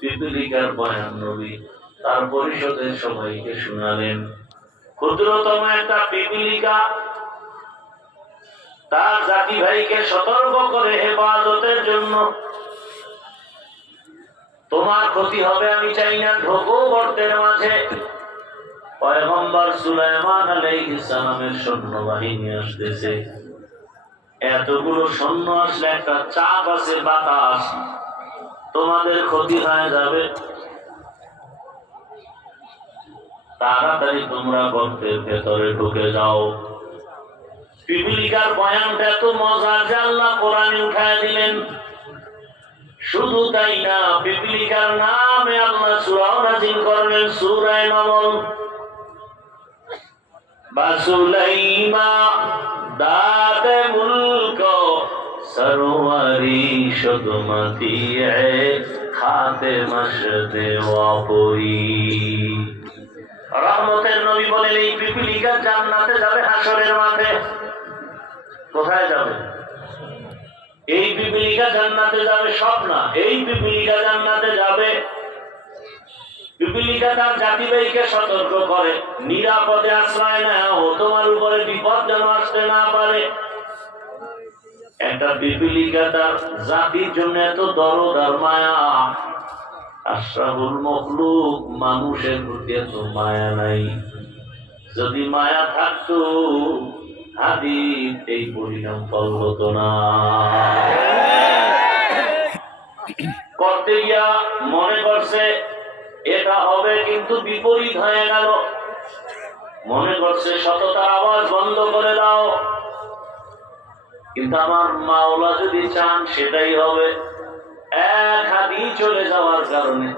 পিপীলিকার বয়ান নবী তার পরিষদের সবাইকে শোনালেন। ক্ষুদ্রতম একটা পিপীলিকা তার জাতি ভাইকে সতর্ক করে, হেফাজতের জন্য তোমার ক্ষতি হবে আমি চাই না, ঢোকো গর্তের মাঝে। পয়গম্বর সুলাইমান আলাইহিস সালামের সৈন্যবাহিনী আসতেছে। এতগুলো সৈন্য আসলে একটা চাপ আছে, বাতাস, তোমাদের ক্ষতি হয়ে যাবে, তাড়াতাড়ি তোমরা গর্তের ভেতরে ঢুকে যাও। পিপীলিকার বয়ানটা এত মজার যে আল্লাহ কোরআনে উঠায় দিলেন। শুধু তাই না, পিপীলিকার নামে আল্লাহ সূরা নাযিল করলেন, সূরা নমল। বাসুলাইমা দাদে মুলক সরওয়ারি শুদমতি এ খাতে মশদে ওয়াপরি। রহমতের নবী বলেন, এই পিপীলিকা জান্নাতে যাবে হাসরের মাঠে। কোথায় যাবে? এই পিপীলিকা জান্নাতে যাবে, সব না, এই পিপীলিকা জান্নাতে যাবে। পিপীলিকা তার জাতিভাইকে সতর্ক করে, নিরাপদে আশ্রয় নাও, তোমার উপরে বিপদ যেন আসতে না পারে। একটা পিপীলিকা তার জাতির জন্য এত দরদ আর মায়া, আশরাফুল মখলুক মানুষের প্রতি এত মায়া নাই। যদি মায়া থাকতো হাদিস এই পরিণাম ফল হতো না। করতে গিয়া মনে করছে এটা হবে, কিন্তু বিপরীত হয়ে গেল। মনে করছে সততার আওয়াজ বন্ধ করে দাও, কিন্তু আমার মাওলা যদি চান সেটাই হবে। এক হাতি চলে যাওয়ার কারণে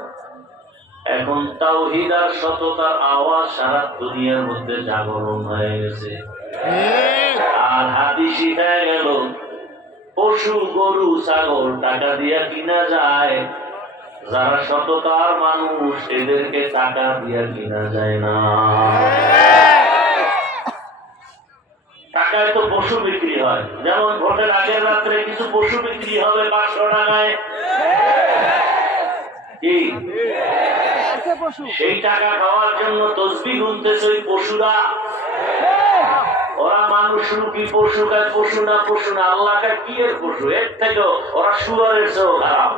এখন তাওহীদ আর সততার আওয়াজ সারা দুনিয়ার মধ্যে জাগরণ হয়ে গেছে। আর হাতি শিখে গেল পশু, গরু, ছাগল টাকা দিয়া কিনা যায়, যারা সততার মানুষ এদেরকে টাকা দিয়া কিনা যায় না। টাকায় তো পশু বিক্রি হয়, যেমন ভোটের আগের রাত্রে কিছু পশু বিক্রি হবে 500 টাকায়। কি সেই টাকা খাওয়ার জন্য তসবিহ গুনতেছে ওই পশুরা। ওরা মানুষ রূপী পশু, পশু না, পশু না, আল্লাহ কি এর পশু? এর থেকে ওরা শুয়োরের চেয়েও খারাপ।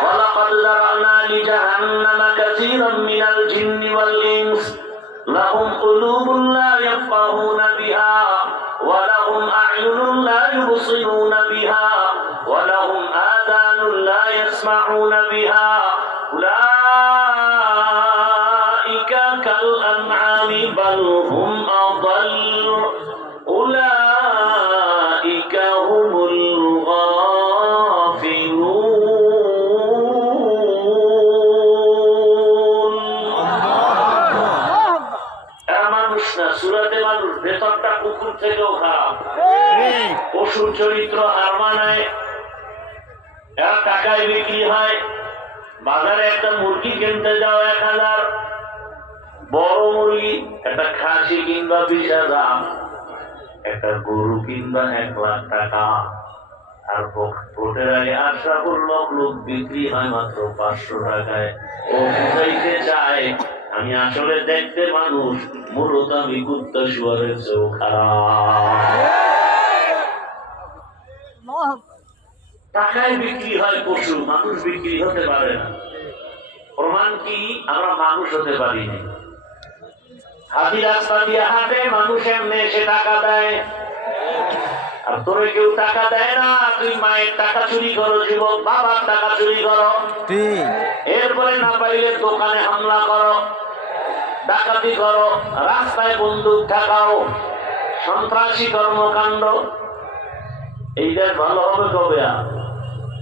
ওয়ালাকাদ যারানা লিজাহান্নামা কাসীরাম মিনাল জিন্নি ওয়াল ইনস লাহুম কুলুবুন লা ইয়াফকাহুনা বিহা ওয়া লাহুম আ'য়ুনুন লা ইউবসিরুনা বিহা ওয়া লাহুম আযানুন লা ইয়াসমাউনা বিহা উলাইকা কাল আনআমি বাল হুম আদাল উলাইকা হুমুল গাফিলুন। এরা মানুষ না, সূরাতে মানুষ, ভেতরটা কুকুর থেকেও খারাপ। পশুর চরিত্র হার মানায়। এরা টাকায় বিক্রি হয়। বাজারে একটা মুরগি কিনতে যাও 1000, বড় মুরগি একটা খাসি কিনবা 20,000, একটা গরু কিনবা 1 লাখ টাকা। আর ভোটের আগে আশরাফুল মখলুক বিক্রি হয় মাত্র 500 টাকায়। ও বুঝাইতে চায় আমি আসলে দেখতে মানুষ, মূলত আমি কুত্তা শুয়ারের চেয়েও খারাপ। টাকায় বিক্রি হয় পশু, মানুষ বিক্রি হতে পারে না। প্রমাণ কি? আমরা মানুষ হতে পারি না। হাতি রাস্তা দিয়ে হাঁটে, মানুষ এমনি এসে টাকা দেয়। আর তোরে কেউ টাকা দেয় না, তুই মায়ের টাকা চুরি করো, যুবক, বাবার টাকা চুরি করো, এরপরে না পাইলে দোকানে হামলা করো, ডাকাতি করো, রাস্তায় বন্দুক ঠেকাও, সন্ত্রাসী কর্মকাণ্ড। এই দেশ ভালো হবে কবে? আর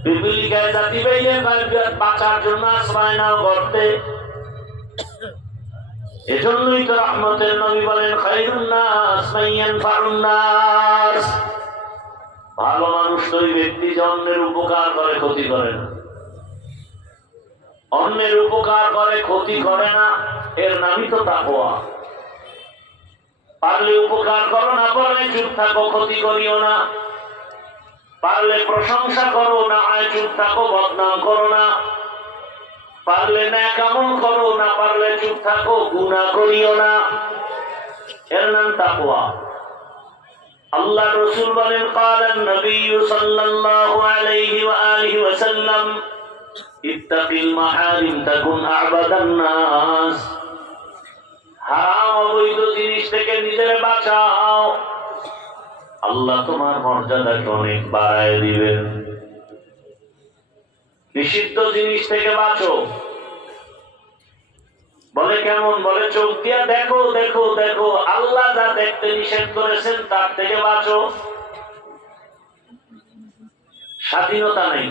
পিপীলিকায় জাতি পাইলে বাঁচার জন্য আশ্রয় নাও গর্তে। এজন্যই তো রহমতের নবী বলেন, খায়রুন নাস মান ইয়ানফাউন নাস। ভালো মানুষ তো ওই ব্যক্তি যে অন্যের উপকার করে, ক্ষতি করে না। অন্যের উপকার করে, ক্ষতি করে না, এর নামই তো তাকওয়া। পারলে উপকার করো, না পারলে চুপ থাকো, ক্ষতি করিও না। পারলে প্রশংসা করো, না হয় চুপ থাকো, বদনাম করো না। পারলে নেক আমল করো, না পারলে চুপ থাকো, গুনাহ করিও না। এর নাম তাকওয়া। আল্লাহ রাসূল বলেন, ক্বালান নবী সাল্লাল্লাহু আলাইহি ওয়া আলিহি ওয়াসাল্লাম, ইত্তাকিল মাহারিম তাকুন আ'বাদান নাস। হারাম অবৈধ জিনিস থেকে নিজেরে বাঁচাও, আল্লাহ তোমার মর্যাদাকে অনেক বাড়ায় দিবেন। নিষিদ্ধ জিনিস থেকে বাঁচো। বলে কেমন? বলে চোখ দিয়া দেখো দেখো দেখো, আল্লাহ যা দেখতে নিষেধ করেছেন তার থেকে বাঁচো। স্বাধীনতা নেই,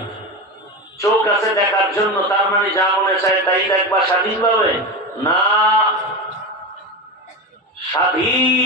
চোখ আছে দেখার জন্য, তার মানে যা মনে চায় তাই দেখবা স্বাধীনভাবে? না, স্বাধীন